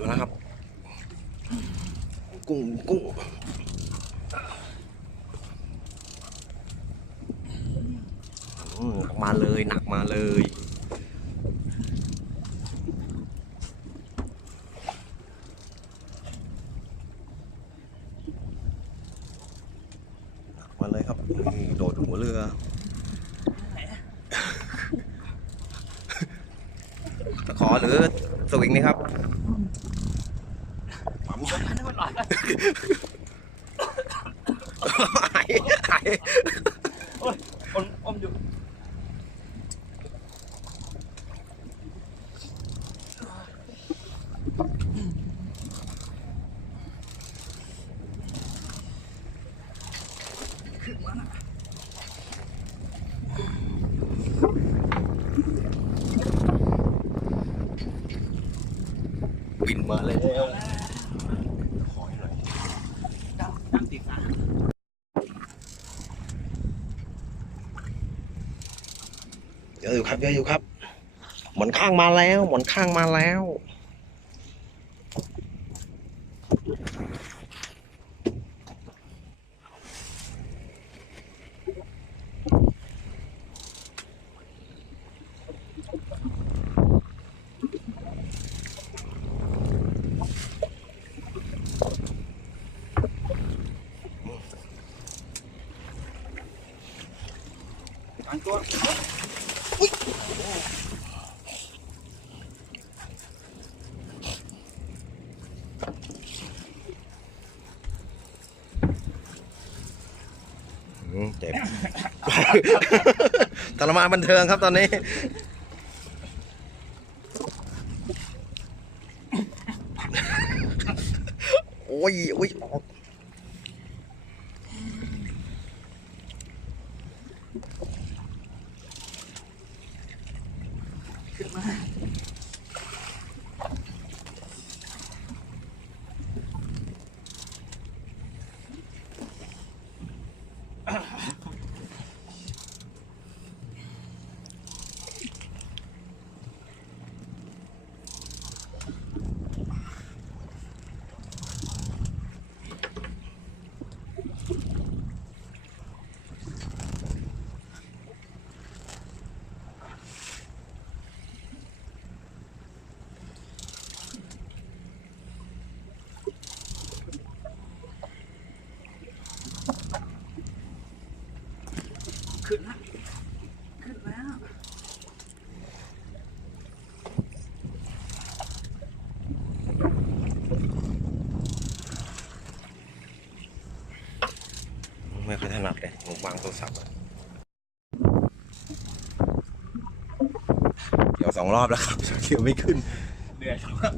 มาแล้วครับกุ้งมาเลยหนักมาเลยครับนี่โดดหัวเรือตะขอหรือสวิงนี่ครับหายโอ้ยอมอยู่บินมาแล้วขอให้หน่อยตั้งติดนะเยอะอยู่ครับหมอนข้างมาแล้วทางตัวเจ็บทรมานบันเทิงครับตอนนี้โอ้ยขึ้นมาขึ้นแล้วไม่ค่อยถนัดเลยผมวางโทรศัพท์เดี๋ยว2 รอบแล้วครับเดี๋ยวไม่ขึ้นเหนื่อยครับ